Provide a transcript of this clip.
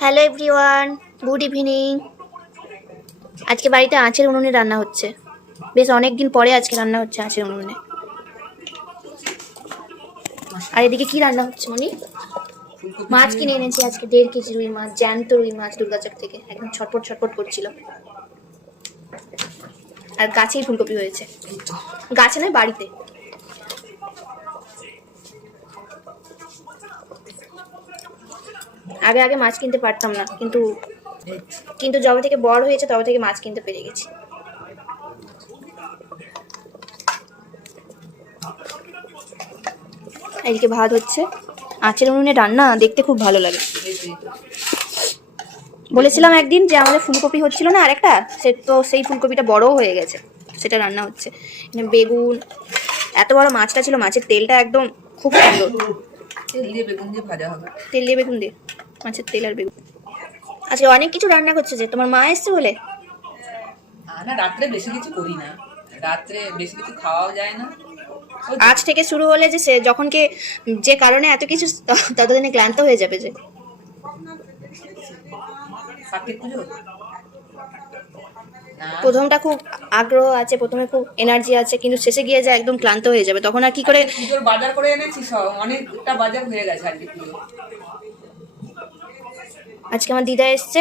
Hello everyone, good evening. আজকে বাড়িতে আঁচের উনুনে রান্না হচ্ছে। বেশ অনেক দিন পরে আজকে রান্না হচ্ছে আঁচের উনুনে। আর এদিকে কি রান্না হচ্ছে মনি? মাছ কিনে এনেছি আজকে 1.5 কেজি রুই মাছ, জ্যান্ত রুই মাছ দুর্গাচক থেকে, একদম ছটপট ছটপট করছিল। আর গাছেই ফুলকপি হয়েছে, গাছে নয় বাড়িতে। আগে আগে মাছ কিনতে পারতাম না, কিন্তু যবে থেকে বড় হয়েছে তবে থেকে মাছ কিনতে পেরে গেছি। এদিকে ভাত হচ্ছে। আঁচের উনুনে রান্না দেখতে খুব ভালো লাগে। বলেছিলাম একদিন যে আমাদের ফুলকপি হচ্ছিল না আরেকটা, সেই ফুলকপিটা বড়ও হয়ে গেছে, সেটা রান্না হচ্ছে। এখানে বেগুন, এত বড় মাছটা ছিল, মাছের তেলটা একদম খুব সুন্দর। তেল দিয়ে বেগুন দিয়ে ভাজা হবে। তেল দিয়ে বেগুন দিয়ে, মাছের তেল আর বেগুন। আজকে অনেক কিছু রান্না করছে যে, তোমার মা এসছে বলে? না, রাত্রে বেশি কিছু করি না, রাত্রে বেশি কিছু খাওয়াও যায় না। আজ থেকে শুরু হলে যে সে যখন কে যে কারণে এত কিছু, ততদিনে ক্লান্ত হয়ে যাবে যে। কার্তিক পুজো প্রথমটা খুব আগ্রহ আছে, প্রথমে খুব এনার্জি আছে, কিন্তু শেষে গিয়ে যে একদম ক্লান্ত হয়ে যাবে, তখন আর কি করে। পুজোর বাজার করে এনেছি, সব অনেকটা বাজার হয়ে গেছে আজকে পুজো। আজকে আমার দিদা এসছে,